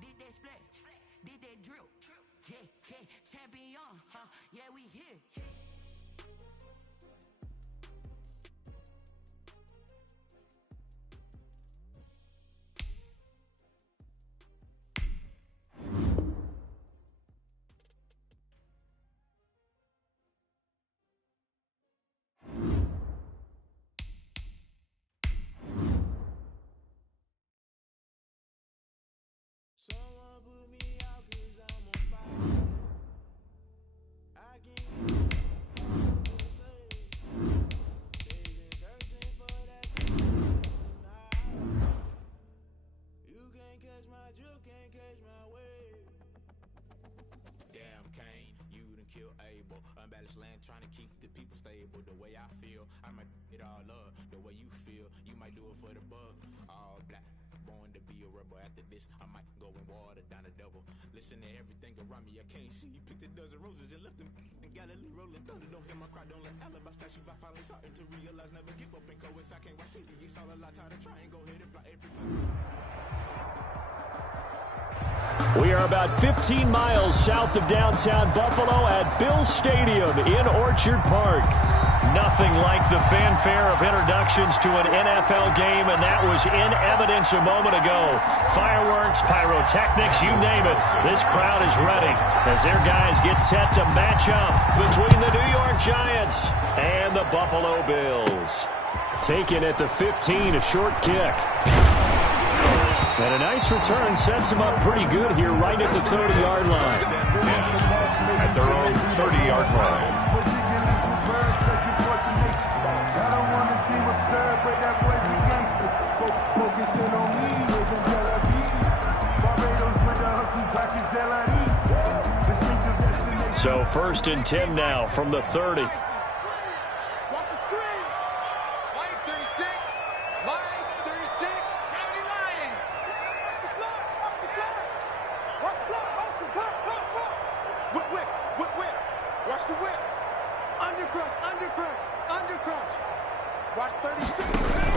Did that split? Did that drill? Yeah, yeah, champion, huh? Yeah, we here. Someone put me out 'cause I'm on fire. I can't say they've been searching for that tonight. You can't catch my drift, can't catch my wave. Damn Kane, you done kill Abel. Unbalanced land trying to keep the people stable. The way I feel, I might it all up. The way you feel, you might do it for the bug. All black. Born to be a rebel. After this, I might go and water down the double. Listen to everything around me, I can't see. Picked a dozen roses and left them in Galilee rolling thunder. Don't hear my cry, don't let alibis pass you. I finally starting to realize never give up and go. I can't watch TV, it's all a lot. Tired of trying, go ahead and fly everybody. We are about 15 miles south of downtown Buffalo at Bill Stadium in Orchard Park. Nothing like the fanfare of introductions to an NFL game, and that was in evidence a moment ago. Fireworks, pyrotechnics, you name it. This crowd is ready as their guys get set to match up between the New York Giants and the Buffalo Bills. Taken at the 15, a short kick. And a nice return sets them up pretty good here right at the 30-yard line. Yeah, at their own 30-yard line. So 1st and 10 now from the 30. Watch the screen. Mike 36. Mike 36. 79. Watch the block. Watch the block. Whip, whip, whip, whip. Watch the whip. Undercrunch, undercrunch, undercrunch. Watch 36.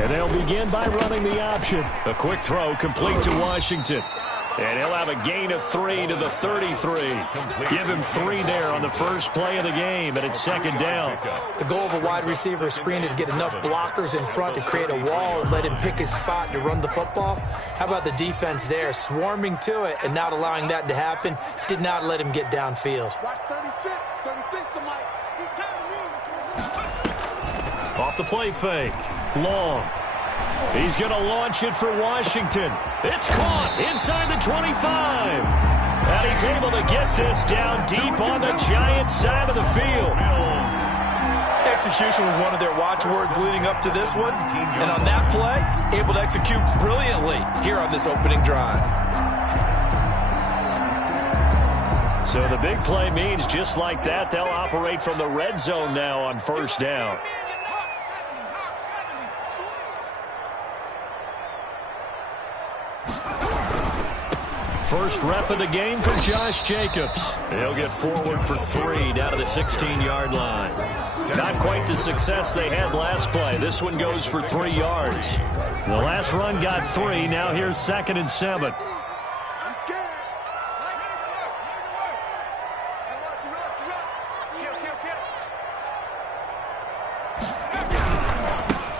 And they'll begin by running the option. A quick throw complete to Washington. And he'll have a gain of 3 to the 33. Give him 3 there on the first play of the game, and it's 2nd down. The goal of a wide receiver screen is get enough blockers in front to create a wall and let him pick his spot to run the football. How about the defense there, swarming to it and not allowing that to happen? Did not let him get downfield. Watch 36. 36 to Mike. He's tired of me. Off the play fake. Long. He's going to launch it for Washington. It's caught inside the 25. And he's able to get this down deep on the Giants side of the field. Execution was one of their watchwords leading up to this one. And on that play, able to execute brilliantly here on this opening drive. So the big play means just like that, they'll operate from the red zone now on 1st down. First rep of the game for Josh Jacobs. He'll get forward for 3 down to the 16-yard line. Not quite the success they had last play. This one goes for 3 yards. The last run got 3. Now here's 2nd and 7.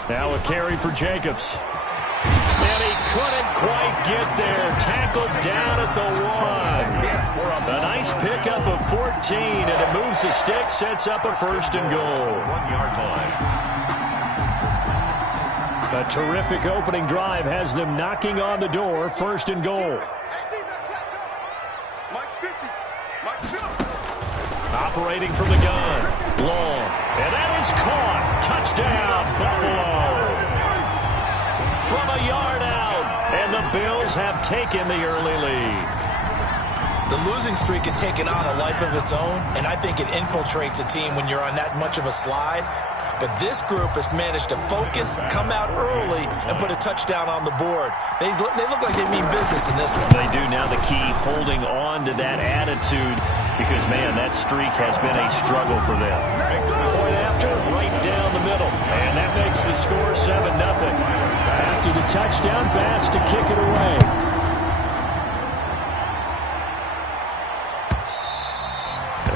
Now a carry for Jacobs. And he couldn't quite get there. Tackled down at the 1. A nice pickup of 14, and it moves the stick, sets up a 1st and goal. 1-yard line. A terrific opening drive has them knocking on the door. 1st and goal. Operating from the gun. Long. And that is caught. Touchdown, Buffalo. From a yard out, and the Bills have taken the early lead. The losing streak had taken on a life of its own, and I think it infiltrates a team when you're on that much of a slide. But this group has managed to focus, come out early, and put a touchdown on the board. They look like they mean business in this one. They do. Now the key, holding on to that attitude, because, man, that streak has been a struggle for them. Point after, right down the middle, and that makes the score 7-0. after the touchdown pass to kick it away.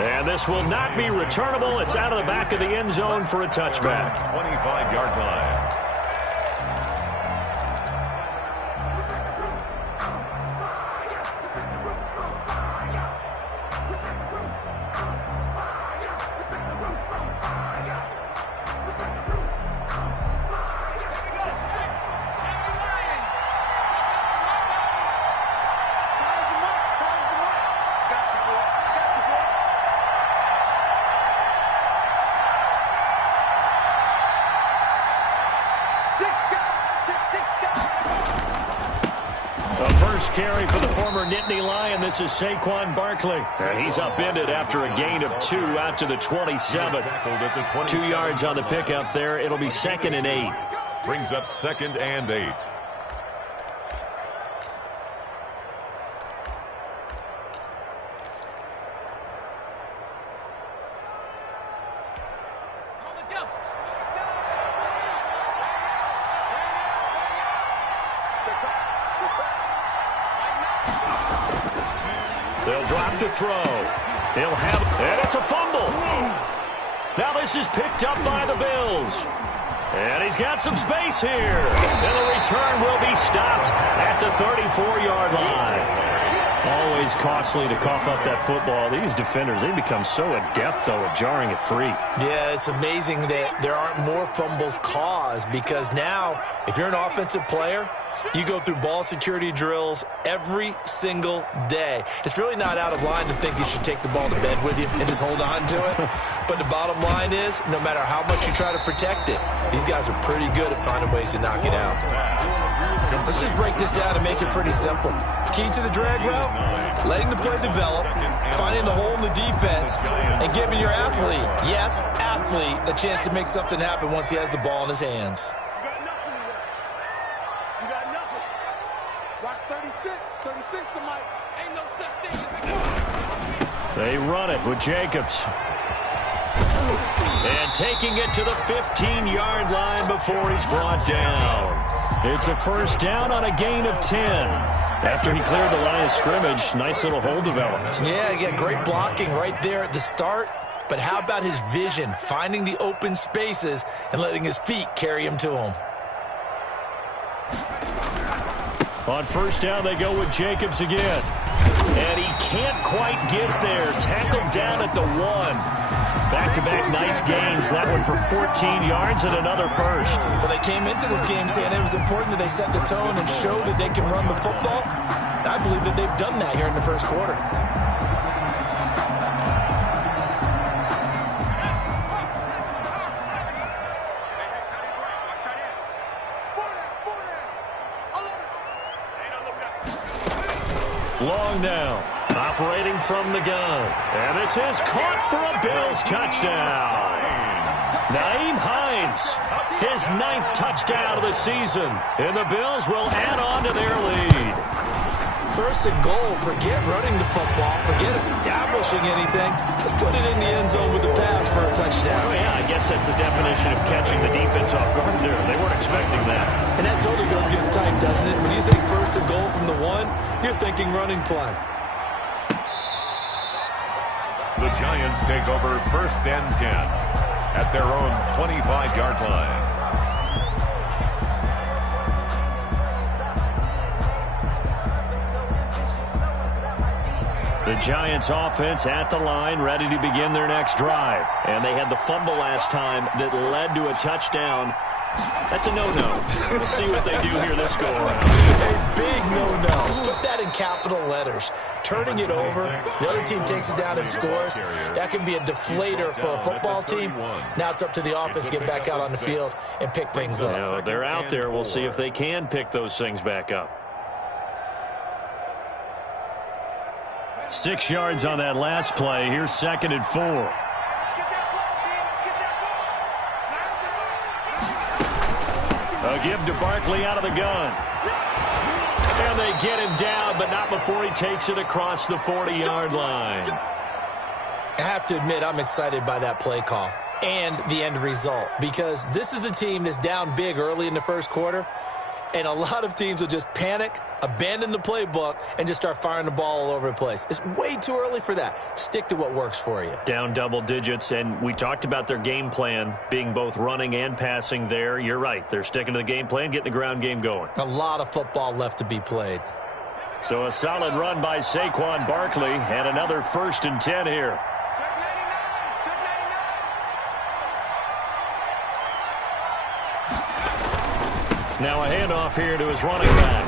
And this will not be returnable. It's out of the back of the end zone for a touchback. 25-yard line. Carry for the former Nittany Lion. This is Saquon Barkley. And he's upended after a gain of 2 out to the 27. 2 yards on the pickup there. It'll be 2nd and 8. Brings up 2nd and 8. They'll drop to throw. He'll have, and it's a fumble. Now this is picked up by the Bills. And he's got some space here. And the return will be stopped at the 34-yard line. Always costly to cough up that football. These defenders, they become so adept, though, at jarring it free. Yeah, it's amazing that there aren't more fumbles caused, because now, if you're an offensive player, you go through ball security drills every single day. It's really not out of line to think you should take the ball to bed with you and just hold on to it. But the bottom line is, no matter how much you try to protect it, these guys are pretty good at finding ways to knock it out. Let's just break this down and make it pretty simple. Key to the drag route, letting the play develop, finding the hole in the defense, and giving your athlete, yes, athlete, a chance to make something happen once he has the ball in his hands. They run it with Jacobs. And taking it to the 15-yard line before he's brought down. It's a first down on a gain of 10. After he cleared the line of scrimmage, nice little hole developed. Yeah, great blocking right there at the start. But how about his vision, finding the open spaces and letting his feet carry him to him? On first down, they go with Jacobs again. And he can't quite get there. Tackled down at the 1. Back-to-back nice gains. That one for 14 yards and another first. Well, they came into this game saying it was important that they set the tone and show that they can run the football. And I believe that they've done that here in the first quarter. Long now, operating from the gun. And this is caught for a Bills touchdown. Nyheim Hines, his 9th touchdown of the season. And the Bills will add on to their lead. First and goal, forget running the football, forget establishing anything. Just put it in the end zone with the pass for a touchdown. Oh, yeah, I guess that's the definition of catching the defense off guard there. They weren't expecting that. And that totally goes against type, doesn't it? When you think first and goal from the 1, you're thinking running play. The Giants take over first and 10 at their own 25-yard line. The Giants offense at the line, ready to begin their next drive. And they had the fumble last time that led to a touchdown. That's a no-no. We'll see what they do here this go-around. A big no-no. Put that in capital letters. Turning it over, the other team takes it down and scores. That can be a deflator for a football team. Now it's up to the offense to get back out on the field and pick things up. You know, they're out there. We'll see if they can pick those things back up. 6 yards on that last play. Here's 2nd and 4. A give to Barkley out of the gun. And they get him down, but not before he takes it across the 40-yard line. I have to admit, I'm excited by that play call and the end result, because this is a team that's down big early in the first quarter, And a lot of teams will just panic, abandon the playbook, and just start firing the ball all over the place. It's way too early for that. Stick to what works for you. Down double digits, and we talked about their game plan being both running and passing there. You're right. They're sticking to the game plan, getting the ground game going. A lot of football left to be played. So a solid run by Saquon Barkley, and another 1st and 10 here. Now a handoff here to his running back.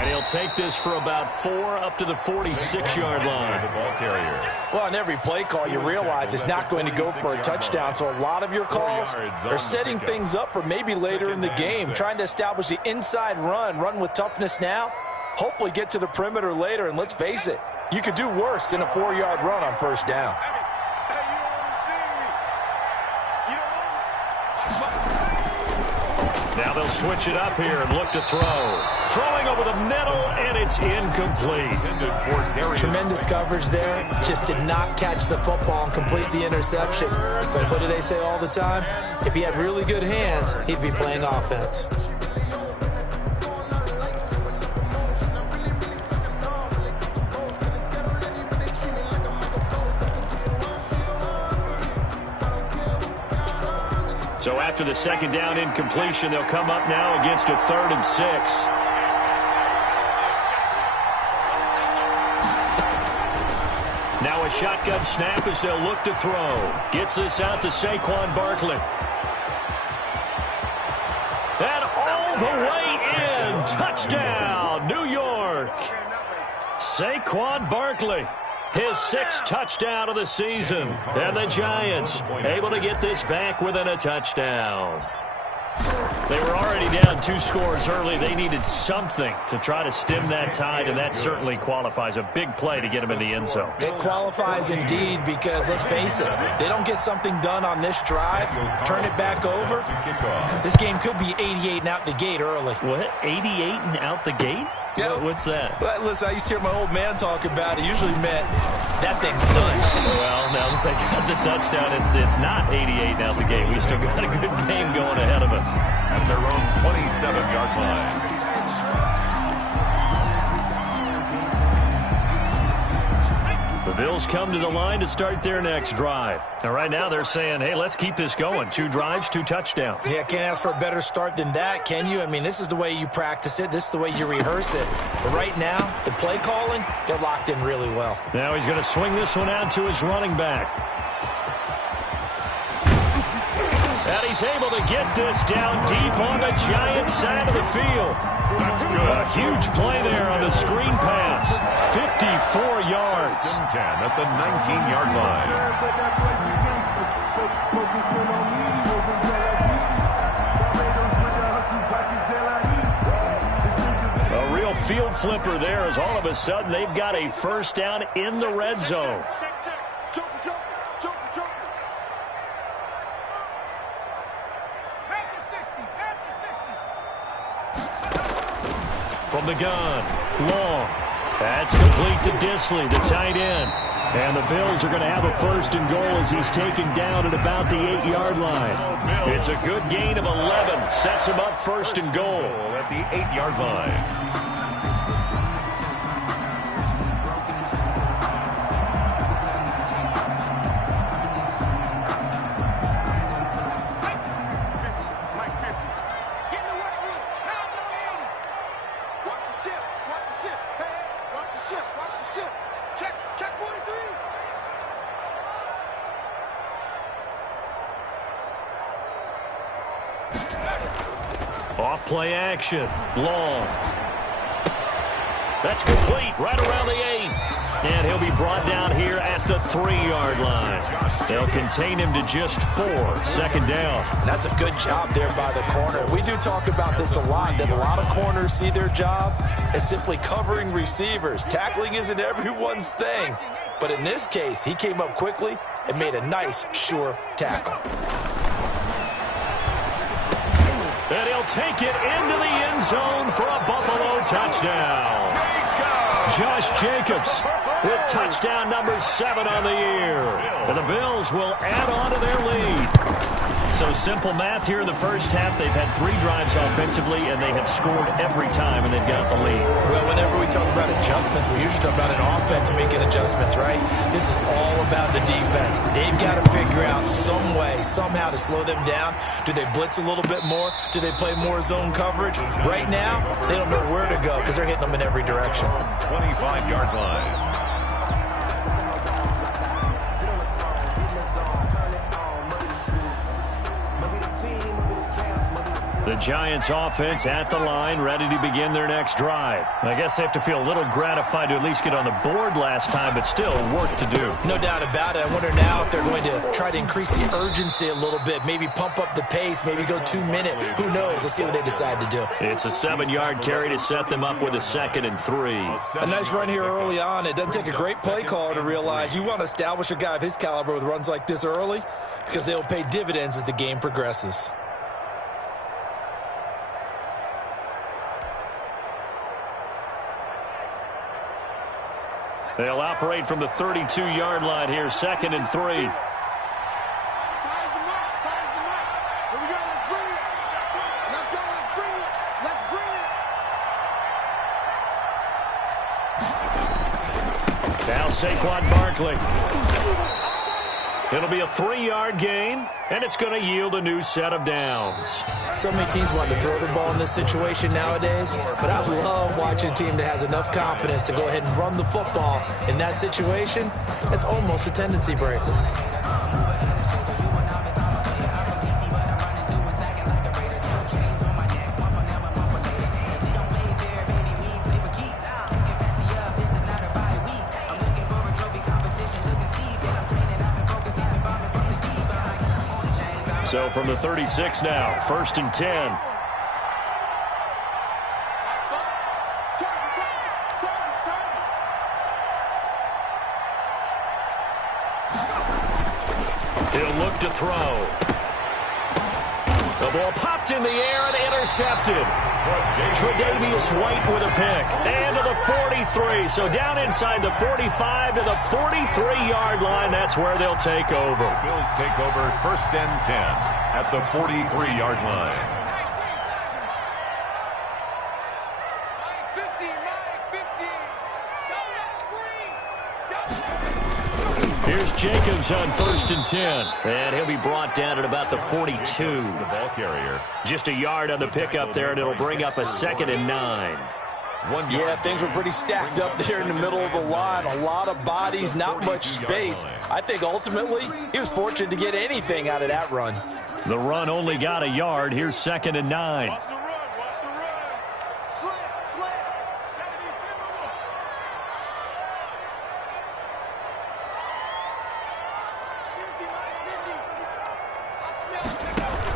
And he'll take this for about 4 up to the 46-yard line. The ball carrier. Well, on every play call, you realize it's not going to go for a touchdown. So a lot of your calls are setting things up for maybe later in the game, trying to establish the inside run with toughness now, hopefully get to the perimeter later. And let's face it, you could do worse than a 4-yard run on 1st down. Now they'll switch it up here and look to throw. Throwing over the middle, and it's incomplete. Tremendous coverage there. Just did not catch the football and complete the interception. But what do they say all the time? If he had really good hands, he'd be playing offense. So after the 2nd down incompletion, they'll come up now against a 3rd and 6. Now a shotgun snap as they'll look to throw. Gets this out to Saquon Barkley. And all the way in. Touchdown, New York. Saquon Barkley. His 6th touchdown of the season. And the Giants able to get this back within a touchdown. They were already down 2 scores early. They needed something to try to stem that tide, and that certainly qualifies. A big play to get them in the end zone. It qualifies indeed because, let's face it, they don't get something done on this drive, turn it back over, this game could be 88 and out the gate early. What? 88 and out the gate? Yeah. What's that? But listen, I used to hear my old man talk about it. Usually meant that thing's done. Well, now that they got the touchdown, it's not 88 out the gate. We still got a good game going ahead of us. At their own 27-yard line. The Bills come to the line to start their next drive. Now, right now, they're saying, hey, let's keep this going. 2 drives, 2 touchdowns. Yeah, can't ask for a better start than that, can you? I mean, this is the way you practice it. This is the way you rehearse it. But right now, the play calling, they're locked in really well. Now he's going to swing this one out to his running back. And he's able to get this down deep on the Giants side of the field. That's good. A huge play there on the screen pass. 54 yards. 10 at the 19-yard line. A real field flipper there as all of a sudden they've got a 1st down in the red zone. From the gun, long. That's complete to Disley, the tight end. And the Bills are going to have a 1st and goal as he's taken down at about the 8-yard line. It's a good gain of 11. Sets him up 1st and goal. At the 8-yard line. Off play action. Long. That's complete right around the 8. And he'll be brought down here at the 3-yard line. They'll contain him to just 4. 2nd down. That's a good job there by the corner. We do talk about this a lot, that a lot of corners see their job as simply covering receivers. Tackling isn't everyone's thing. But in this case, he came up quickly and made a nice, sure tackle. And he'll take it into the end zone for a Buffalo touchdown. Josh Jacobs with touchdown number 7 on the year. And the Bills will add on to their lead. So So simple math here in the first half. They've had 3 drives offensively, and they have scored every time, and they've got the lead. Well, whenever we talk about adjustments, we usually talk about an offense making adjustments, right? This is all about the defense. They've got to figure out some way, somehow to slow them down. Do they blitz a little bit more? Do they play more zone coverage? Right now, they don't know where to go because they're hitting them in every direction. 25-yard line. The Giants offense at the line, ready to begin their next drive. I guess they have to feel a little gratified to at least get on the board last time, but still work to do. No doubt about it. I wonder now if they're going to try to increase the urgency a little bit, maybe pump up the pace, maybe go 2-minute. Who knows? Let's see what they decide to do. It's a 7-yard carry to set them up with a 2nd and 3. A nice run here early on. It doesn't take a great play caller to realize you want to establish a guy of his caliber with runs like this early because they'll pay dividends as the game progresses. They'll operate from the 32-yard line here, 2nd and 3. Fires the mark. Fires the mark. Here we go. Let's bring it. Let's go. Let's bring it. Let's bring it. Now Saquon Barkley. It'll be a 3-yard gain, and it's going to yield a new set of downs. So many teams want to throw the ball in this situation nowadays, but I love watching a team that has enough confidence to go ahead and run the football. In that situation, that's almost a tendency breaker. So from the 36 now, 1st and 10. He'll look to throw. The ball popped in the air and intercepted. Tre'Davious White with a pick. And to the 43. So down inside the 45 to the 43-yard line. That's where they'll take over. The Bills take over 1st and 10 at the 43-yard line. Here's Jacobs on 1st and 10. And he'll be brought down at about the 42. The ball carrier. Just a yard on the pickup there, and it'll bring up a 2nd and 9. Yeah, things were pretty stacked up there in the middle of the line. A lot of bodies, not much space. I think ultimately he was fortunate to get anything out of that run. The run only got a yard. Here's 2nd and 9. Watch the run. Watch the run. Slant. Slant.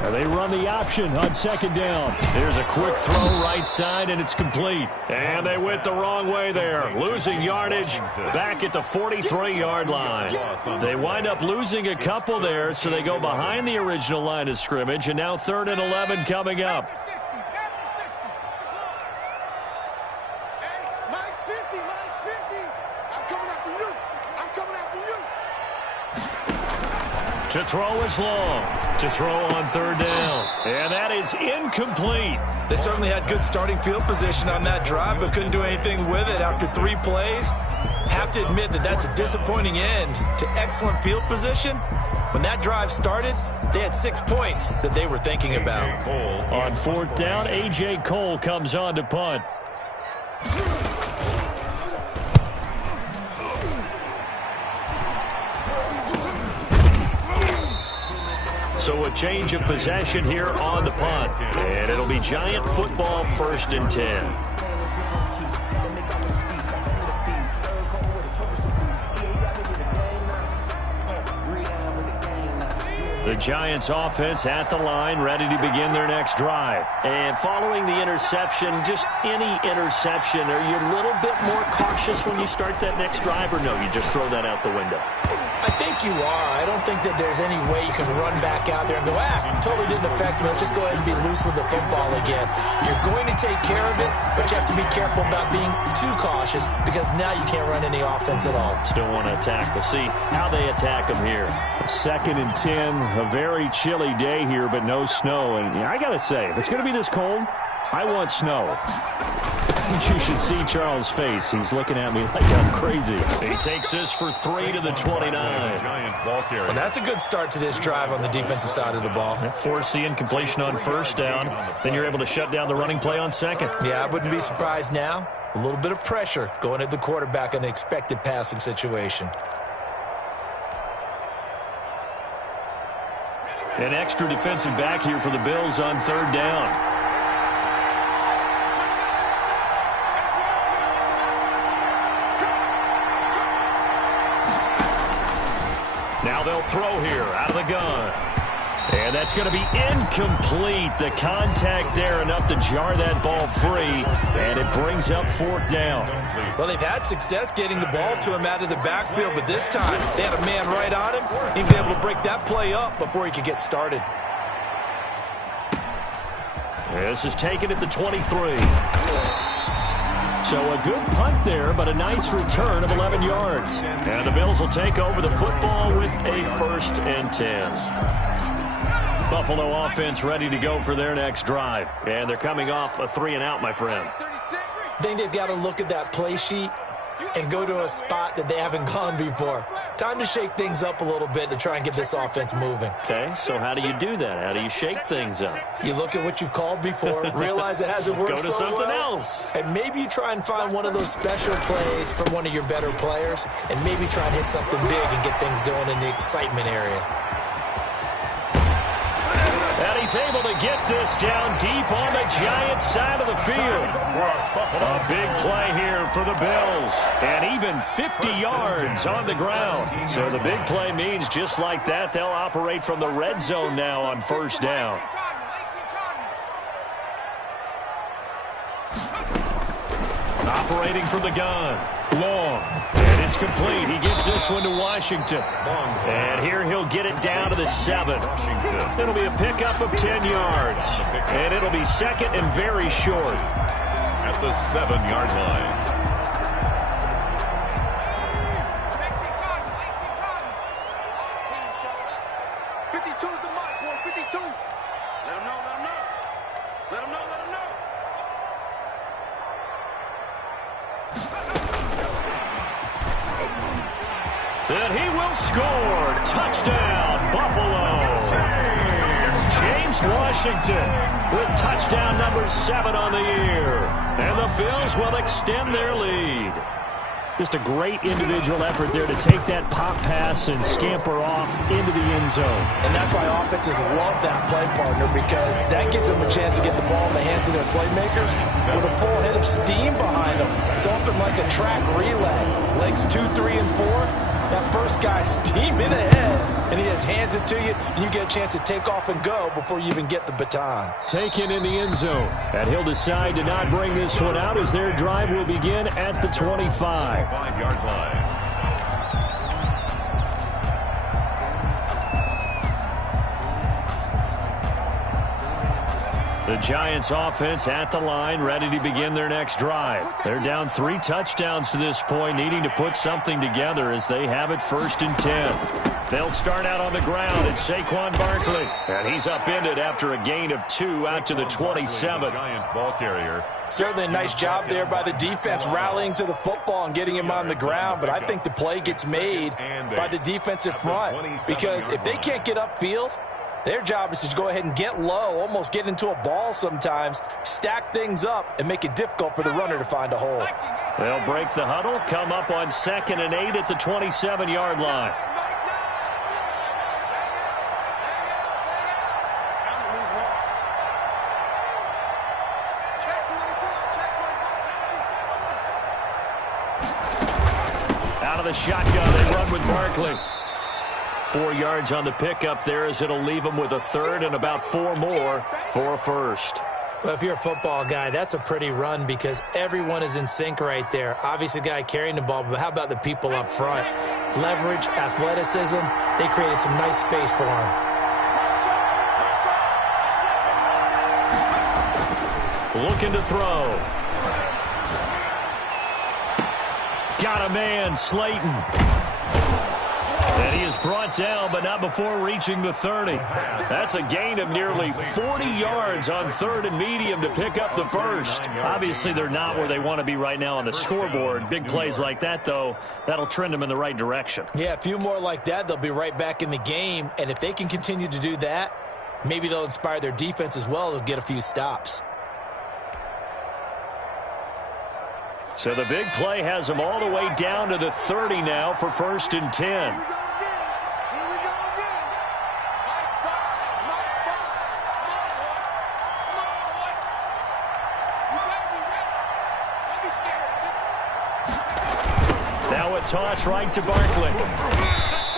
And they run the option on 2nd down. There's a quick throw right side, and it's complete. And they went the wrong way there, losing yardage back at the 43-yard line. They wind up losing a couple there, so they go behind the original line of scrimmage, and now 3rd and 11 coming up. Mike's 50. Mike's 50. I'm coming after you. I'm coming after you. To throw is long. To throw on 3rd down. And that is incomplete. They certainly had good starting field position on that drive, but couldn't do anything with it after 3 plays. Have to admit that that's a disappointing end to excellent field position. When that drive started, they had 6 points that they were thinking about. On 4th down, A.J. Cole comes on to punt. So a change of possession here on the punt. And it'll be Giant football, 1st and 10. The Giants offense at the line, ready to begin their next drive. And following the interception, just any interception, are you a little bit more cautious when you start that next drive, or no, you just throw that out the window? I think you are. I don't think that there's any way you can run back out there and go, totally didn't affect me. Let's just go ahead and be loose with the football again. You're going to take care of it, but you have to be careful about being too cautious because now you can't run any offense at all. Still want to attack. We'll see how they attack them here. 2nd and 10, a very chilly day here, but no snow. And I got to say, if it's going to be this cold, I want snow. You should see Charles' face. He's looking at me like I'm crazy. He takes this for 3 to the 29. Well, that's a good start to this drive on the defensive side of the ball. Force the incompletion on 1st down. Then you're able to shut down the running play on 2nd. Yeah, I wouldn't be surprised now. A little bit of pressure going at the quarterback in an expected passing situation. An extra defensive back here for the Bills on 3rd down. Now they'll throw here out of the gun. And that's going to be incomplete. The contact there enough to jar that ball free. And it brings up 4th down. Well, they've had success getting the ball to him out of the backfield, but this time they had a man right on him. He was able to break that play up before he could get started. This is taken at the 23. So a good punt there, but a nice return of 11 yards. And the Bills will take over the football with a 1st and 10. Buffalo offense ready to go for their next drive. And they're coming off a 3-and-out, my friend. I think they've got to look at that play sheet and go to a spot that they haven't gone before. Time to shake things up a little bit to try and get this offense moving. Okay, so how do you do that? How do you shake things up? You look at what you've called before, realize it hasn't worked Go to so something well, else. and maybe you try and find one of those special plays from one of your better players, and maybe try and hit something big and get things going in the excitement area. And he's able to get this down deep on the Giants side of the field. A big play here for the Bills. And even 50 yards on the ground. So the big play means just like that, they'll operate from the red zone now on 1st down. Operating from the gun. Long. And it's complete. He gets this one to Washington. And here he'll get it down to the 7. It'll be a pickup of 10 yards. And it'll be 2nd and very short. At the 7-yard line. And he will score. Touchdown, Buffalo. James Washington with touchdown number 7 on the year. And the Bills will extend their lead. Just a great individual effort there to take that pop pass and scamper off into the end zone. And that's why offenses love that play partner, because that gives them a chance to get the ball in the hands of their playmakers with a full head of steam behind them. It's often like a track relay. Legs 2, 3, and 4. That first guy steaming ahead, and he just hands it to you, and you get a chance to take off and go before you even get the baton. Taken in the end zone, and he'll decide to not bring this one out as their drive will begin at the 25. 5-yard line. The Giants offense at the line, ready to begin their next drive. They're down 3 touchdowns to this point, needing to put something together as they have it 1st and 10. They'll start out on the ground. It's Saquon Barkley. And he's upended after a gain of 2 out to the 27. Giant ball carrier. Certainly a nice job there by the defense rallying to the football and getting him on the ground, but I think the play gets made by the defensive front, because if they can't get upfield, their job is to go ahead and get low, almost get into a ball sometimes, stack things up, and make it difficult for the runner to find a hole. They'll break the huddle, come up on 2nd and 8 at the 27-yard line. Out of the shotgun, they run with Barkley. 4 yards on the pickup there, as it'll leave them with a 3rd and about 4 more for a 1st. Well, if you're a football guy, that's a pretty run because everyone is in sync right there. Obviously, the guy carrying the ball, but how about the people up front? leverage, athleticism. They created some nice space for him. Looking to throw. Got a man, Slayton. And he is brought down, but not before reaching the 30. That's a gain of nearly 40 yards on 3rd and medium to pick up the first. Obviously, they're not where they want to be right now on the scoreboard. Big plays like that, though, that'll trend them in the right direction. Yeah, a few more like that, they'll be right back in the game. And if they can continue to do that, maybe they'll inspire their defense as well. They'll get a few stops. So the big play has them all the way down to the 30 now for 1st and 10. Now a toss right to Barkley.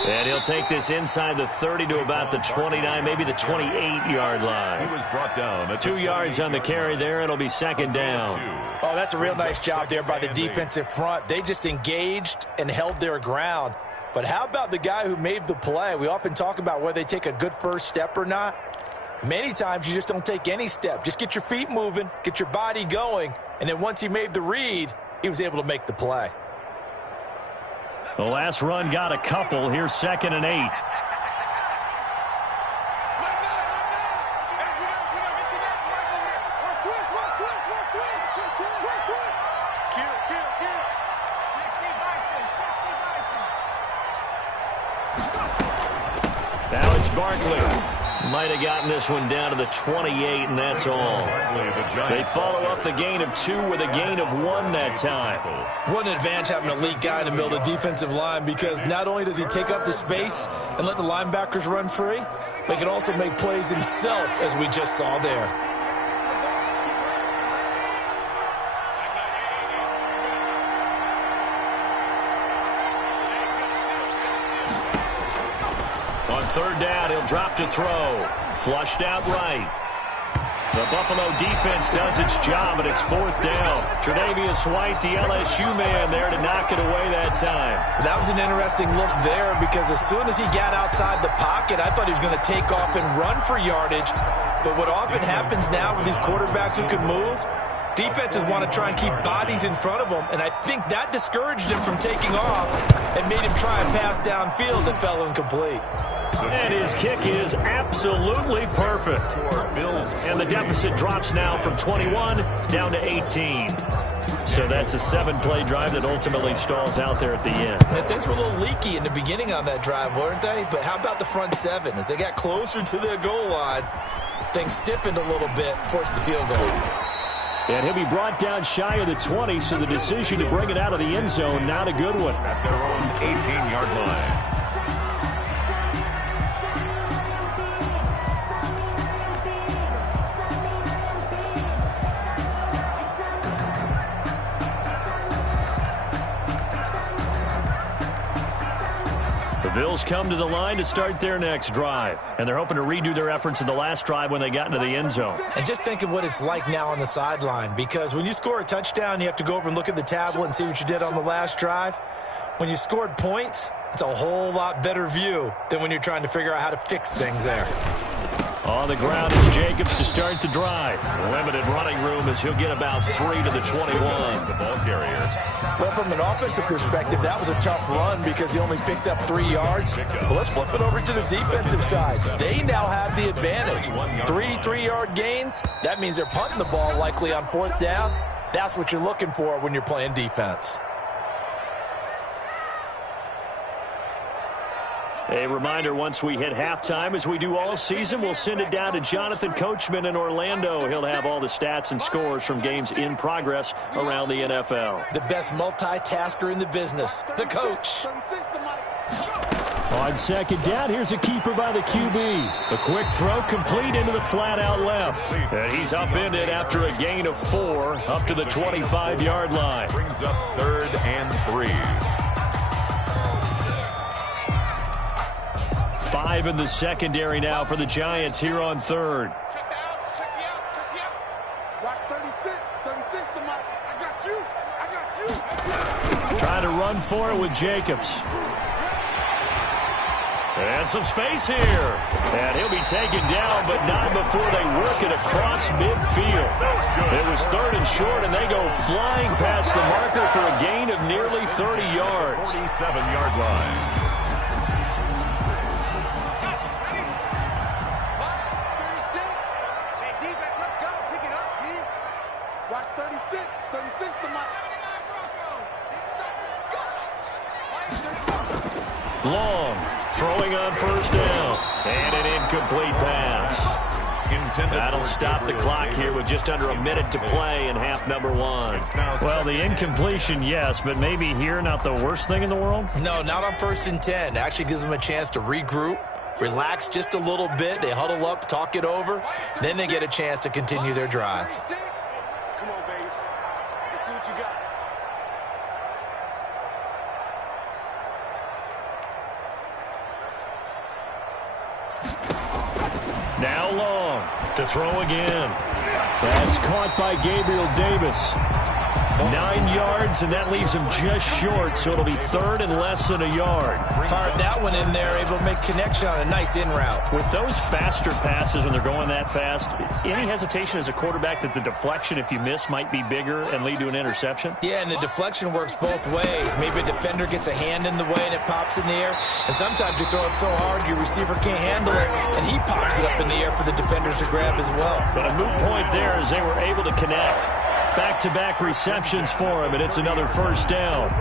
And he'll take this inside the 30 to about the 29, maybe the 28-yard line. He was brought down. 2 yards on the carry there. It'll be 2nd down. Oh, that's a real nice job there by the defensive front. They just engaged and held their ground. But how about the guy who made the play? We often talk about whether they take a good first step or not. Many times you just don't take any step. Just get your feet moving, get your body going, and then once he made the read, he was able to make the play. The last run got a couple. Here's 2nd and 8. Now it's Barkley. Might have gotten this one down to the 28, and that's all. They follow up the gain of 2 with a gain of 1 that time. What an advantage having an elite guy in the middle of the defensive line, because not only does he take up the space and let the linebackers run free, but he can also make plays himself, as we just saw there. On 3rd down, he'll drop to throw. Flushed out right. The Buffalo defense does its job, and it's 4th down. Tre'Davious White, the LSU man, there to knock it away that time. That was an interesting look there, because as soon as he got outside the pocket, I thought he was going to take off and run for yardage. But what often happens now with these quarterbacks who can move, defenses want to try and keep bodies in front of them, and I think that discouraged him from taking off and made him try and pass downfield that fell incomplete. And his kick is absolutely perfect. And the deficit drops now from 21 down to 18. So that's a 7-play drive that ultimately stalls out there at the end. And things were a little leaky in the beginning on that drive, weren't they? But how about the front 7? As they got closer to their goal line, things stiffened a little bit, forced the field goal. And he'll be brought down shy of the 20, so the decision to bring it out of the end zone, not a good one. At their own 18-yard line. The Bills come to the line to start their next drive, and they're hoping to redo their efforts in the last drive when they got into the end zone. And just think of what it's like now on the sideline, because when you score a touchdown, you have to go over and look at the tablet and see what you did on the last drive. When you scored points, it's a whole lot better view than when you're trying to figure out how to fix things there. On the ground is Jacobs to start the drive. Limited running room as he'll get about 3 to the 21. The ball carrier. Well, from an offensive perspective, that was a tough run because he only picked up 3 yards. But let's flip it over to the defensive side. They now have the advantage. 3 3-yard gains. That means they're punting the ball likely on 4th down. That's what you're looking for when you're playing defense. A reminder, once we hit halftime, as we do all season, we'll send it down to Jonathan Coachman in Orlando. He'll have all the stats and scores from games in progress around the NFL. The best multitasker in the business, the coach. On 2nd down, here's a keeper by the QB. A quick throw complete into the flat out left. And he's upended after a gain of 4 up to the 25-yard line. Brings up 3rd and 3. 5 in the secondary now for the Giants here on 3rd. Check me out. Watch 36 to Mike. I got you. Trying to run for it with Jacobs. And some space here. And he'll be taken down, but not before they work it across midfield. It was 3rd and short, and they go flying past the marker for a gain of nearly 30 yards. 47-yard line. Watch 36. 36 to Mike. Long, throwing on 1st down. And an incomplete pass. That'll stop the clock here with just under a minute to play in half number 1. Well, the incompletion, yes, but maybe here not the worst thing in the world? No, not on 1st and 10. Actually gives them a chance to regroup, relax just a little bit. They huddle up, talk it over. Then they get a chance to continue their drive. Come on, baby. Let's see what you got. Now Long to throw again. That's caught by Gabriel Davis. 9 yards, and that leaves him just short, so it'll be 3rd and less than a yard. Fired that one in there, able to make connection on a nice in route. With those faster passes when they're going that fast, any hesitation as a quarterback that the deflection, if you miss, might be bigger and lead to an interception? Yeah, and the deflection works both ways. Maybe a defender gets a hand in the way and it pops in the air, and sometimes you throw it so hard your receiver can't handle it, and he pops it up in the air for the defenders to grab as well. But a moot point there as they were able to connect. Back-to-back receptions for him, and it's another 1st down.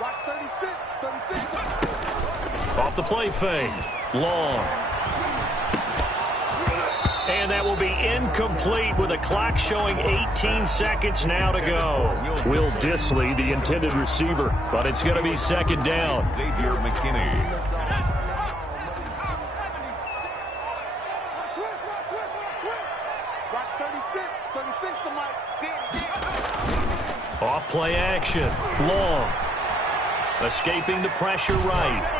Watch 36. 36. Off the play fake. Long. And that will be incomplete with a clock showing 18 seconds now to go. Will Disley, the intended receiver, but it's going to be 2nd down. Xavier McKinney. Watch 36. 36 to Mike. Off play action. Long. Escaping the pressure right.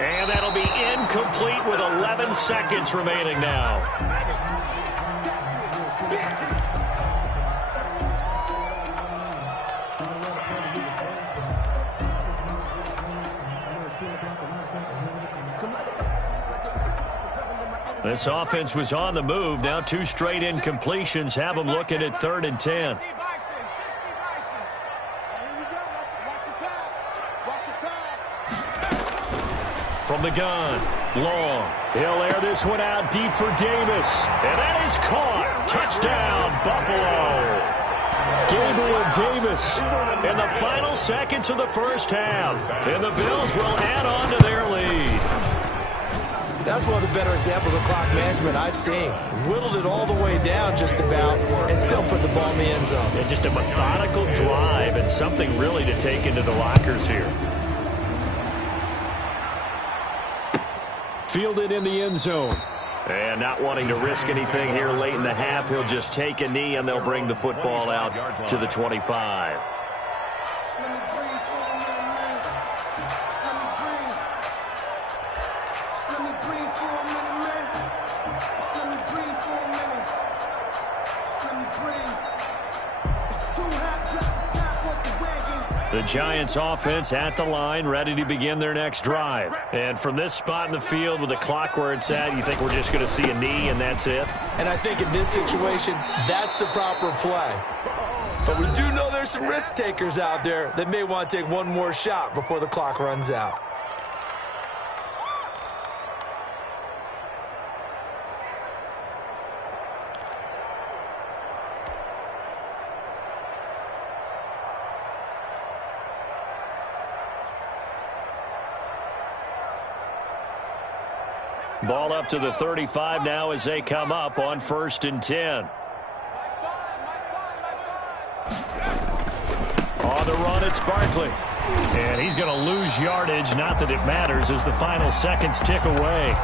And that'll be incomplete with 11 seconds remaining now. This offense was on the move. Now 2 straight incompletions have them looking at 3rd and 10. From the gun, Long. He'll air this one out deep for Davis. And that is caught. Touchdown, Buffalo. Gabriel Davis in the final seconds of the 1st half. And the Bills will add on to their lead. That's one of the better examples of clock management I've seen. Whittled it all the way down just about and still put the ball in the end zone. Yeah, just a methodical drive and something really to take into the lockers here. Fielded in the end zone. And not wanting to risk anything here late in the half, he'll just take a knee and they'll bring the football out to the 25. The Giants offense at the line, ready to begin their next drive. And from this spot in the field with the clock where it's at, you think we're just going to see a knee and that's it? And I think in this situation, that's the proper play. But we do know there's some risk takers out there that may want to take one more shot before the clock runs out. Ball up to the 35 now as they come up on 1st and 10. On the run, it's Barkley. And he's going to lose yardage, not that it matters, as the final seconds tick away.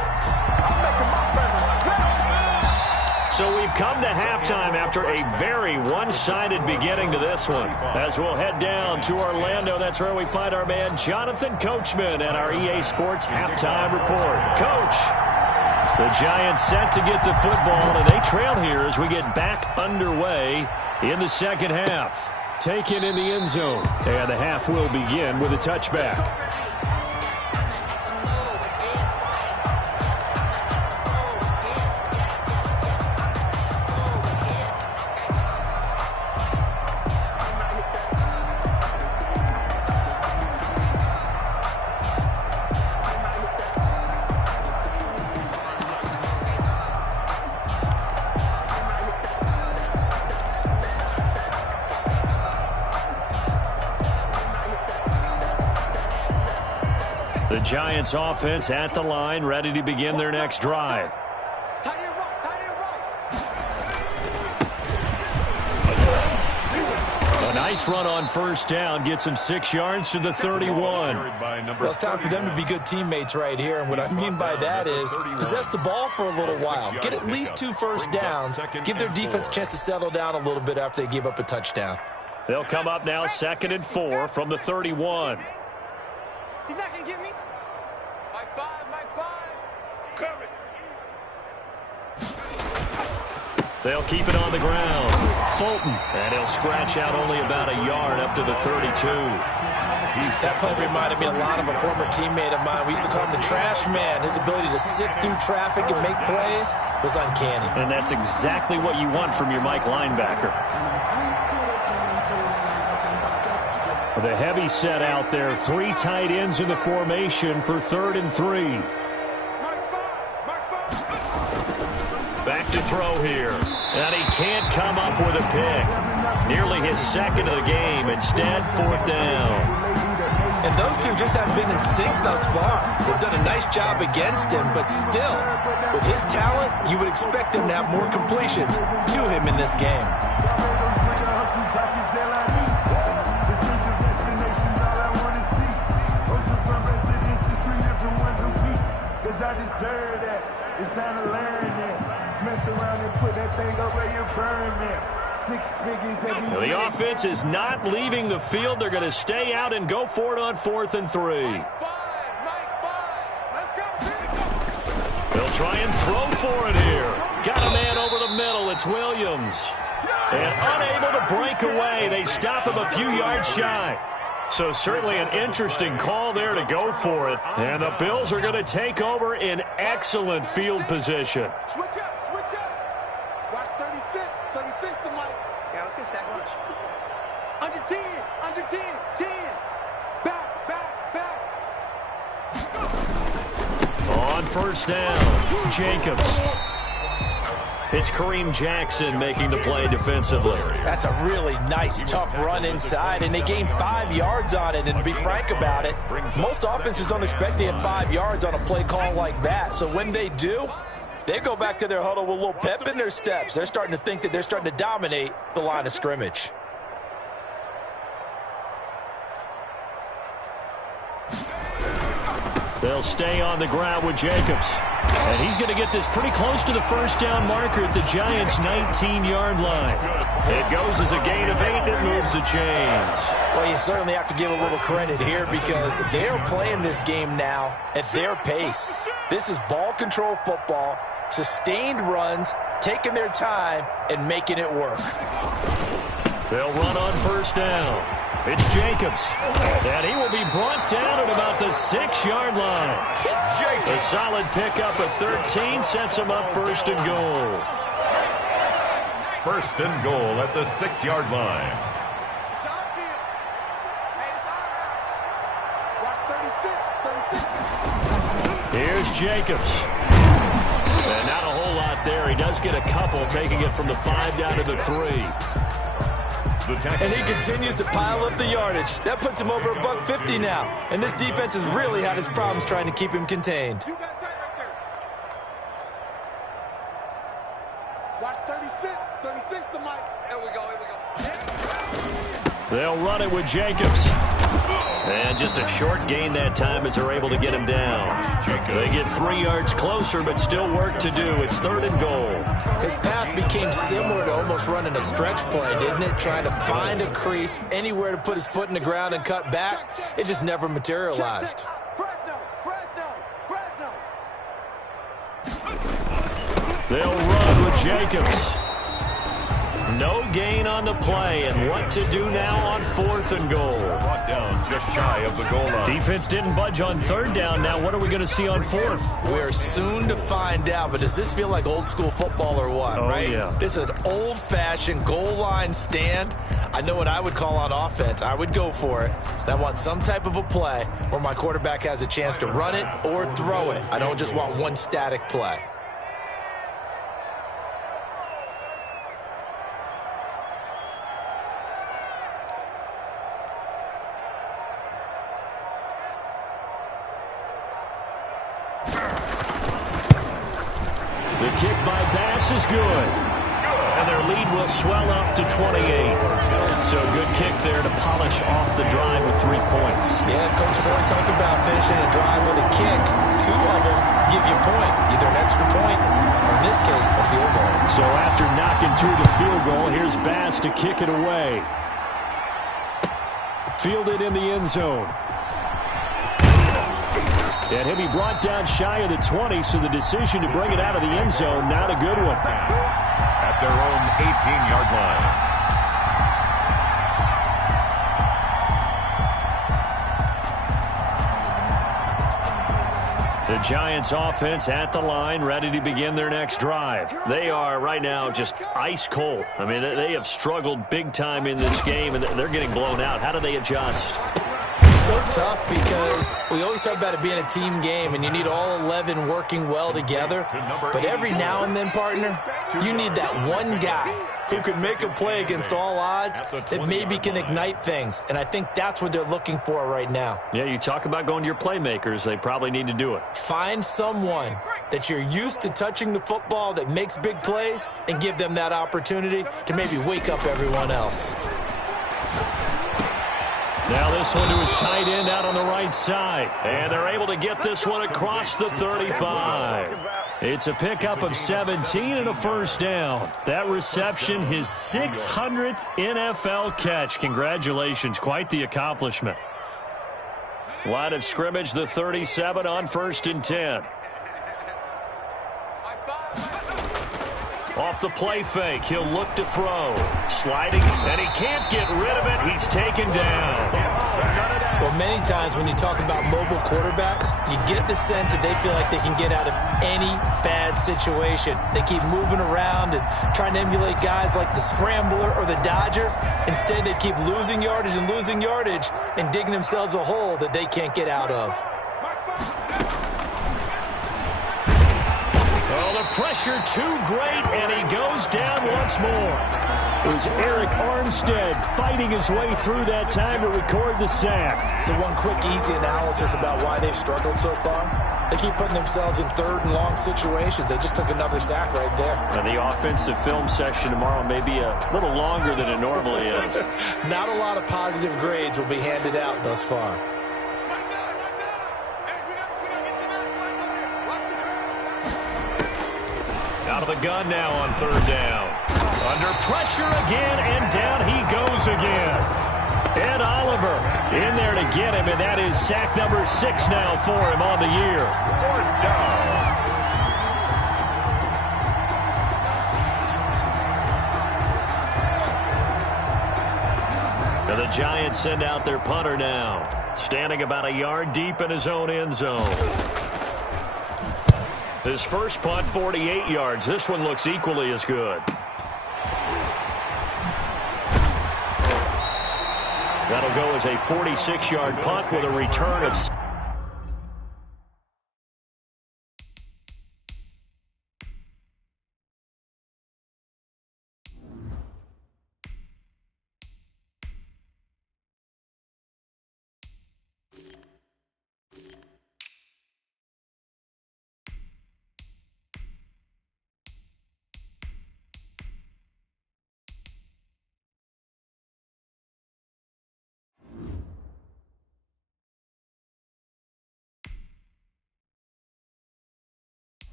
So we've come to halftime after a very one-sided beginning to this one. As we'll head down to Orlando, that's where we find our man Jonathan Coachman and our EA Sports halftime report. Coach, the Giants set to get the football, and they trail here as we get back underway in the second half. Taken in the end zone, and the half will begin with a touchback. The Giants offense at the line, ready to begin their next drive. Tight end right, tight end right. A nice run on first down, gets him 6 yards to the 31. Well, it's time for them to be good teammates right here, and what I mean by that is possess the ball for a little while, get at least 2 first downs, give their defense a chance to settle down a little bit after they give up a touchdown. They'll come up now 2nd and 4 from the 31. He's not going to get me. Mike 5. Coverage. They'll keep it on the ground. Fulton, and he'll scratch out only about a yard up to the 32. That play reminded me a lot of a former teammate of mine. We used to call him the trash man. His ability to sit through traffic and make plays was uncanny. And that's exactly what you want from your Mike linebacker. The heavy set out there. 3 tight ends in the formation for 3rd and 3. Back to throw here. And he can't come up with a pick. Nearly his 2nd of the game. Instead, 4th down. And those two just haven't been in sync thus far. They've done a nice job against him, but still, with his talent, you would expect him to have more completions to him in this game. I deserve that. It's time to learn that. Mess around and put that thing up where you're burning. 6 figures every Now, the offense is not leaving the field. They're going to stay out and go for it on 4th and 3. Mike 5. Let's go. They'll try and throw for it here. Got a man over the middle. It's Williams. And unable to break away. They stop him a few yards shy. So certainly an interesting call there to go for it. And the Bills are going to take over in excellent field position. Switch up. Watch 36. 36 to Mike. Yeah, let's get sack lunch. Under 10. 10. Back. On first down, Jacobs. It's Kareem Jackson making the play defensively. That's a really nice, tough run inside, and they gained 5 yards on it. And to be frank about it, most offenses don't expect to get 5 yards on a play call like that. So when they do, they go back to their huddle with a little pep in their steps. They're starting to think that they're starting to dominate the line of scrimmage. They'll stay on the ground with Jacobs. And he's going to get this pretty close to the first down marker at the Giants' 19-yard line. It goes as a gain of 8, and it moves the chains. Well, you certainly have to give a little credit here because they are playing this game now at their pace. This is ball control football, sustained runs, taking their time, and making it work. They'll run on first down. It's Jacobs. And he will be brought down at about the 6-yard line. A solid pickup of 13 sets him up 1st and goal. 1st and goal at the 6-yard line. Here's Jacobs. And not a whole lot there. He does get a couple, taking it from the 5 down to the 3. And he continues to pile up the yardage. That puts him over $150 now. And this defense has really had its problems trying to keep him contained. You got tight right there. Watch 36. 36 to Mike. Here we go. They'll run it with Jacobs. And just a short gain that time as they're able to get him down. They get 3 yards closer, but still work to do. It's 3rd and goal. His path became similar to almost running a stretch play, didn't it? Trying to find a crease, anywhere to put his foot in the ground and cut back. It just never materialized. They'll run with Jacobs. No gain on the play, and what to do now on 4th and goal. Brought down just shy of the goal line. Defense didn't budge on 3rd down. Now what are we going to see on 4th? We're soon to find out, but does this feel like old school football or what, right? Yeah. This is an old-fashioned goal line stand. I know what I would call on offense. I would go for it. And I want some type of a play where my quarterback has a chance to run it or throw it. I don't just want one static play. The kick by Bass is good. And their lead will swell up to 28. So a good kick there to polish off the drive with 3 points. Yeah, coaches always talk about finishing a drive with a kick. 2 of them give you points, either an extra point or, in this case, a field goal. So after knocking through the field goal, here's Bass to kick it away. Fielded in the end zone. And he'll be brought down shy of the 20, so the decision to bring it out of the end zone, not a good one. At their own 18-yard line. The Giants offense at the line, ready to begin their next drive. They are right now just ice cold. I mean, they have struggled big time in this game, and they're getting blown out. How do they adjust? So tough because we always talk about it being a team game and you need all 11 working well together. But every now and then, partner, you need that one guy who can make a play against all odds that maybe can ignite things. And I think that's what they're looking for right now. Yeah, you talk about going to your playmakers. They probably need to do it. Find someone that you're used to touching the football that makes big plays and give them that opportunity to maybe wake up everyone else. Now this one to his tight end out on the right side. And they're able to get this one across the 35. It's a pickup of 17 and a first down. That reception, his 600th NFL catch. Congratulations. Quite the accomplishment. Line of scrimmage, the 37 on 1st and 10. Off the play fake, he'll look to throw. Sliding, and he can't get rid of it. He's taken down. Well, many times when you talk about mobile quarterbacks, you get the sense that they feel like they can get out of any bad situation. They keep moving around and trying to emulate guys like the Scrambler or the Dodger. Instead, they keep losing yardage and digging themselves a hole that they can't get out of. Oh, the pressure too great, and he goes down once more. It was Eric Armstead fighting his way through that time to record the sack. So one quick, easy analysis about why they've struggled so far. They keep putting themselves in 3rd and long situations. They just took another sack right there. And the offensive film session tomorrow may be a little longer than it normally is. Not a lot of positive grades will be handed out thus far. Out of the gun now on 3rd down. Under pressure again, and down he goes again. Ed Oliver in there to get him, and that is sack number 6 now for him on the year. 4th down. And the Giants send out their punter now, standing about a yard deep in his own end zone. His first punt, 48 yards. This one looks equally as good. That'll go as a 46-yard punt with a return of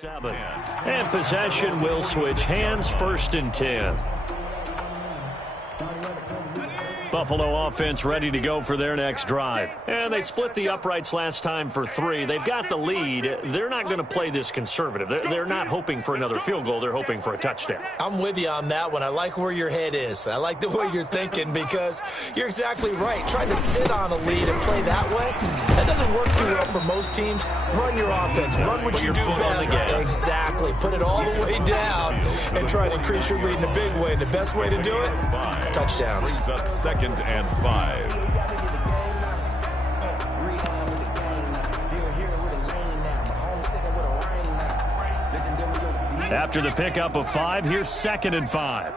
7. And possession will switch hands, 1st and 10. Buffalo offense ready to go for their next drive. And they split the uprights last time for 3. They've got the lead. They're not going to play this conservative. They're not hoping for another field goal. They're hoping for a touchdown. I'm with you on that one. I like where your head is. I like the way you're thinking because you're exactly right. Trying to sit on a lead and play that way, that doesn't work too well for most teams. Run your offense. Run what you do best. Exactly. Put it all the way down and try to increase your lead in a big way. And the best way to do it, touchdowns. Brings up 2nd and 5. After the pickup of 5, here's 2nd and 5.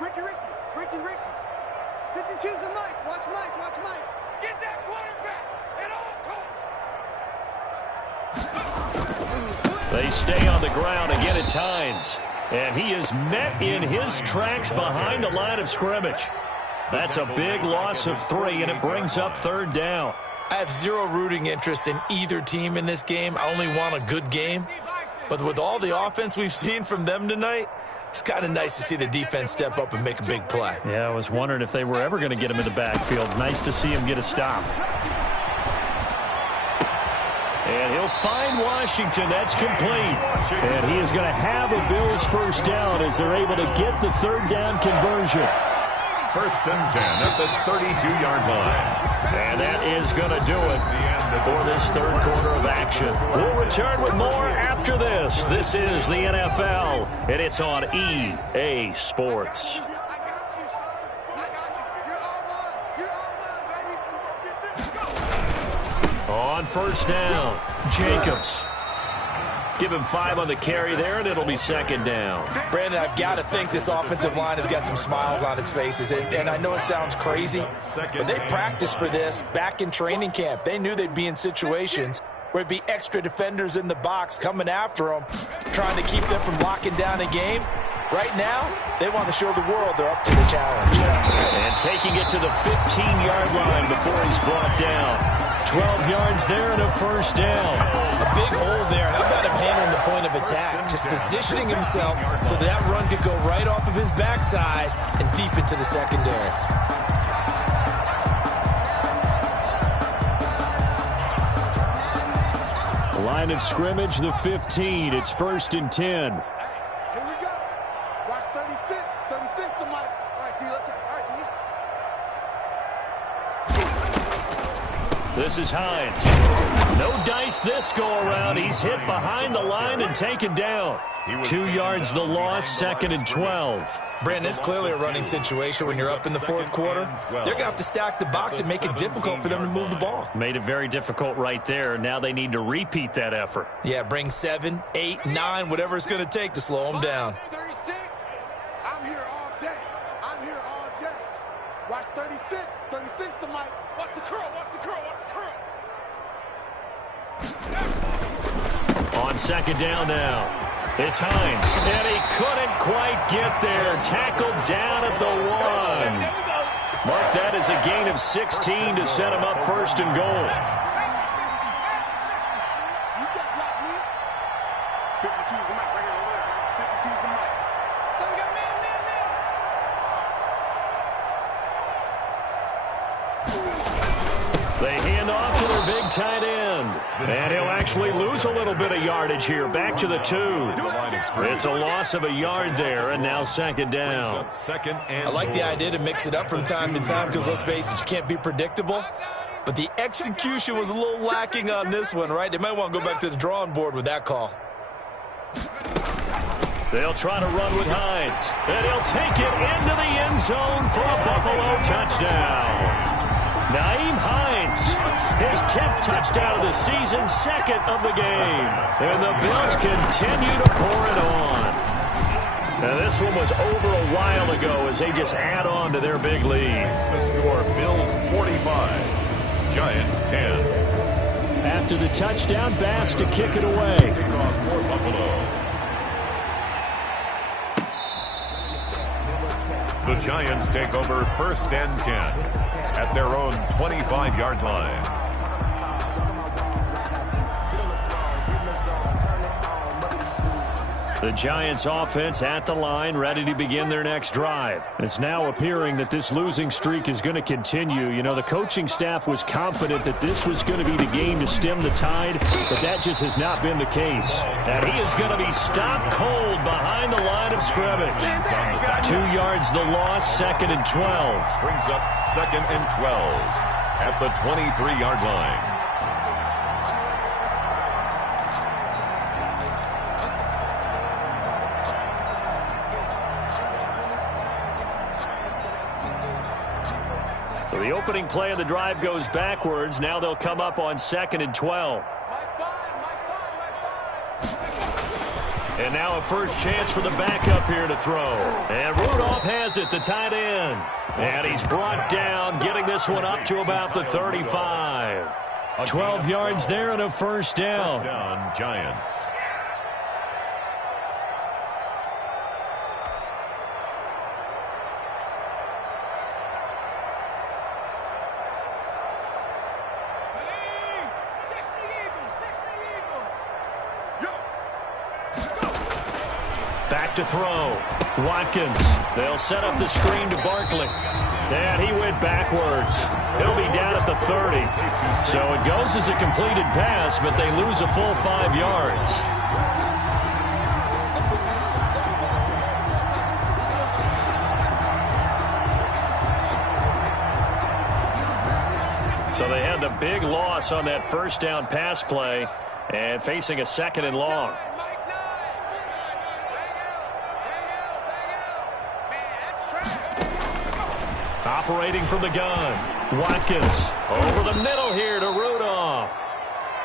Ricky. 52's the Mike. Watch Mike. Get that quarterback and all. They stay on the ground. Again, it's Hines. And he is met in his tracks behind the line of scrimmage. That's a big loss of 3, and it brings up 3rd down. I have zero rooting interest in either team in this game. I only want a good game. But with all the offense we've seen from them tonight, it's kind of nice to see the defense step up and make a big play. Yeah, I was wondering if they were ever going to get him in the backfield. Nice to see him get a stop. And he'll find Washington. That's complete. And he is going to have a Bills 1st down as they're able to get the 3rd down conversion. 1st and 10 at the 32-yard line. And that is going to do it for this 3rd quarter of action. We'll return with more after this. This is the NFL, and it's on EA Sports. I got you, son. I got you. You're all mine, baby. On 1st down, Jacobs. Give him 5 on the carry there, and it'll be 2nd down. Brandon, I've got to think this offensive line has got some smiles on its faces. And I know it sounds crazy, but they practiced for this back in training camp. They knew they'd be in situations where it'd be extra defenders in the box coming after them, trying to keep them from locking down a game. Right now, they want to show the world they're up to the challenge. And taking it to the 15-yard line before he's brought down. 12 yards there and a 1st down. A big hole there. How about him handling the point of attack? Just positioning himself so that run could go right off of his backside and deep into the secondary. Line of scrimmage, the 15. It's 1st and 10. Here we go. Watch 36. 36 to Mike. All right, T. Let's go. All right, T. This is Hines. No dice this go-around. He's hit behind the line and taken down. 2 yards the loss, 2nd and 12. Brandon, it's clearly a running situation when you're up in the 4th quarter. They're going to have to stack the box and make it difficult for them to move the ball. Made it very difficult right there. Now they need to repeat that effort. Yeah, bring 7, 8, 9, whatever it's going to take to slow them down. 36. I'm here all day. I'm here all day. Watch 36. 36 to Mike. Watch the curl. Watch the curl. Watch the curl. On 2nd down now. It's Hines, and he couldn't quite get there. Tackled down at the 1. Mark that as a gain of 16 to set him up 1st and goal. You got blocked, man. 52's the Mike right here over there. 52's the Mike. So we got man. They hand off to their big tight end. And he'll actually lose a little bit of yardage here. Back to the 2. It's a loss of a yard there, and now 2nd down. I like the idea to mix it up from time to time because, let's face it, you can't be predictable. But the execution was a little lacking on this one, right? They might want to go back to the drawing board with that call. They'll try to run with Hines. And he'll take it into the end zone for a Buffalo touchdown. Naeem Hines, his 10th touchdown of the season, 2nd of the game. And the Bills continue to pour it on. Now this one was over a while ago as they just add on to their big lead. The score, Bills 45, Giants 10. After the touchdown, Bass to kick it away. Kickoff for Buffalo. The Giants take over 1st and 10. At their own 25-yard line. The Giants offense at the line, ready to begin their next drive. It's now appearing that this losing streak is going to continue. You know, the coaching staff was confident that this was going to be the game to stem the tide, but that just has not been the case. And he is going to be stopped cold behind the line of scrimmage. 2 yards the loss, 2nd and 12. Brings up 2nd and 12 at the 23-yard line. So the opening play of the drive goes backwards. Now they'll come up on 2nd and 12. And now a first chance for the backup here to throw. And Rudolph has it, the tight end. And he's brought down, getting this one up to about the 35. 12 yards there and a first down. First down, Giants. Back to throw. Watkins. They'll set up the screen to Barkley. And he went backwards. He'll be down at the 30. So it goes as a completed pass, but they lose a full 5 yards. So they had the big loss on that first down pass play and facing a 2nd and long. Operating from the gun. Watkins over the middle here to Rudolph.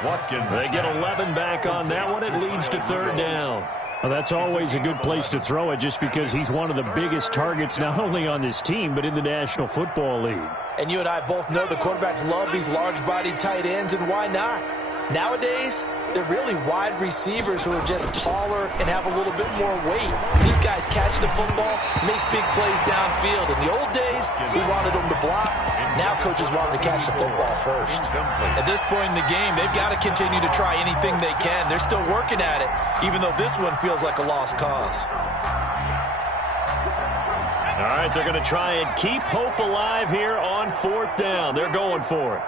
Watkins. They get 11 back on that one. It leads to 3rd down. Well, that's always a good place to throw it just because he's one of the biggest targets not only on this team but in the National Football League. And you and I both know the quarterbacks love these large-bodied tight ends, and why not? Nowadays, they're really wide receivers who are just taller and have a little bit more weight. These guys catch the football, make big plays downfield. In the old days, we wanted them to block. Now coaches want them to catch the football first. At this point in the game, they've got to continue to try anything they can. They're still working at it, even though this one feels like a lost cause. All right, they're going to try and keep hope alive here on 4th down. They're going for it.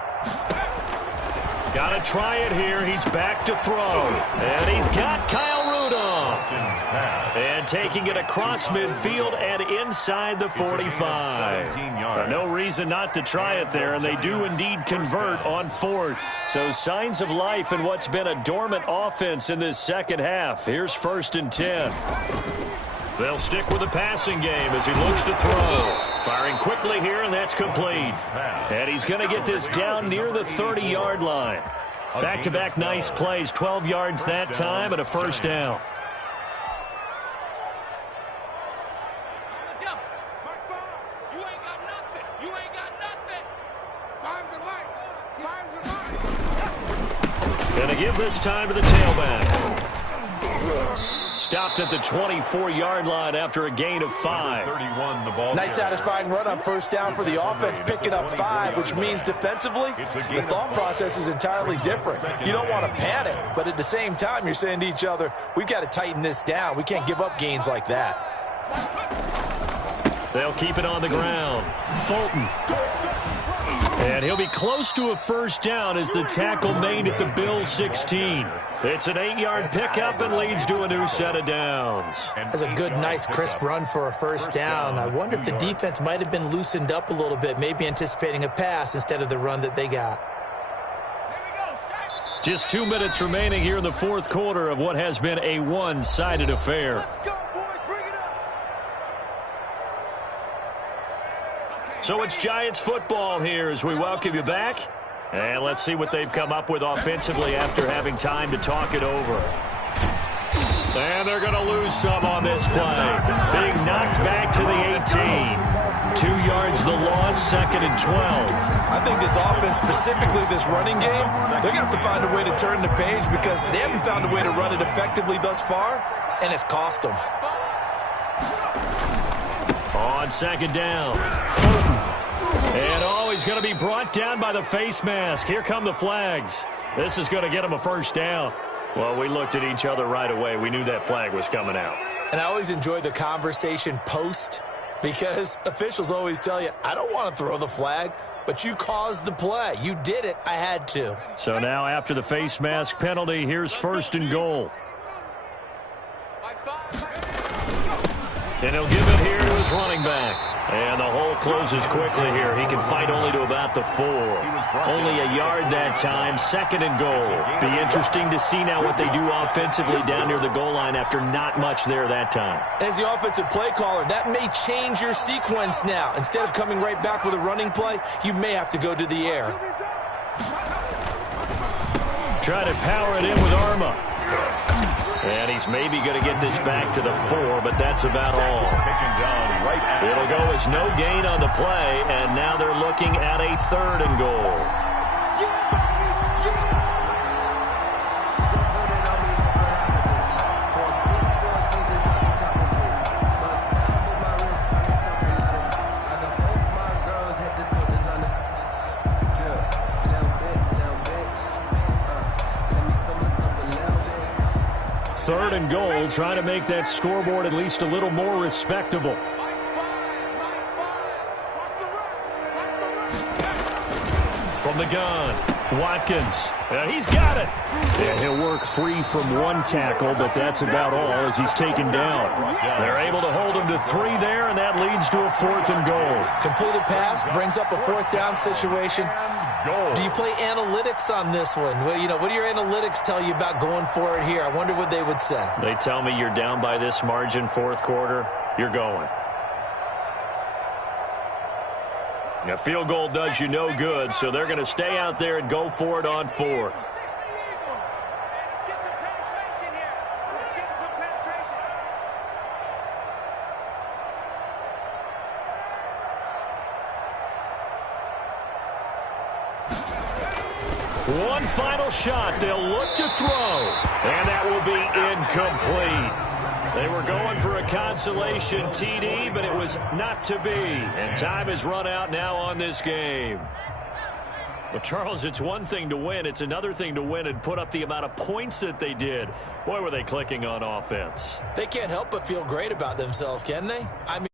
Got to try it here. He's back to throw. And he's got Kyle Rudolph. And taking it across midfield and inside the 45. No reason not to try it there, and they do indeed convert on 4th. So signs of life in what's been a dormant offense in this second half. Here's 1st and 10. They'll stick with the passing game as he looks to throw. Firing quickly here, and that's complete. And he's going to get this down near the 30-yard line. Back-to-back nice plays, 12 yards that time and a first down. Going to give this time to the tailback. Stopped at the 24-yard line after a gain of 5. 31, the ball. Nice satisfying run on first down for the offense, picking up 5, which means defensively, the thought process is entirely different. You don't want to panic, but at the same time, you're saying to each other, we've got to tighten this down. We can't give up gains like that. They'll keep it on the ground. Fulton. And he'll be close to a first down as the tackle made at the Bills' 16. It's an 8-yard pickup and leads to a new set of downs. That's a good, nice, crisp run for a first down. I wonder if the defense might have been loosened up a little bit, maybe anticipating a pass instead of the run that they got. Just 2 minutes remaining here in the 4th quarter of what has been a one-sided affair. So it's Giants football here as we welcome you back. And let's see what they've come up with offensively after having time to talk it over. And they're going to lose some on this play. Being knocked back to the 18. 2 yards the loss, 2nd and 12. I think this offense, specifically this running game, they're going to have to find a way to turn the page because they haven't found a way to run it effectively thus far, and it's cost them. On 2nd down, Fulton. And he's going to be brought down by the face mask. Here come the flags. This is going to get him a first down. Well, we looked at each other right away. We knew that flag was coming out. And I always enjoy the conversation post because officials always tell you, I don't want to throw the flag, but you caused the play. You did it. I had to. So now after the face mask penalty, here's 1st and goal. And he'll give it here to his running back. And the hole closes quickly here. He can fight only to about the 4. Only a yard that time. 2nd and goal. Be interesting to see now what they do offensively down near the goal line after not much there that time. As the offensive play caller, that may change your sequence now. Instead of coming right back with a running play, you may have to go to the air. Try to power it in with Arma. And he's maybe going to get this back to the 4, but that's about all. It'll go as no gain on the play, and now they're looking at a 3rd and goal. Third and goal, trying to make that scoreboard at least a little more respectable. From the gun, Watkins. He's got it. And he'll work free from one tackle, but that's about all as he's taken down. They're able to hold him to 3 there, and that leads to a 4th and goal. Completed pass brings up a 4th down situation. Do you play analytics on this one? Well, what do your analytics tell you about going for it here? I wonder what they would say. They tell me you're down by this margin 4th quarter, you're going. A field goal does you no good, so they're going to stay out there and go for it on 4th. One final shot. They'll look to throw. And that will be incomplete. They were going for a consolation TD, but it was not to be. And time has run out now on this game. But, Charles, it's one thing to win. It's another thing to win and put up the amount of points that they did. Boy, were they clicking on offense. They can't help but feel great about themselves, can they? I mean,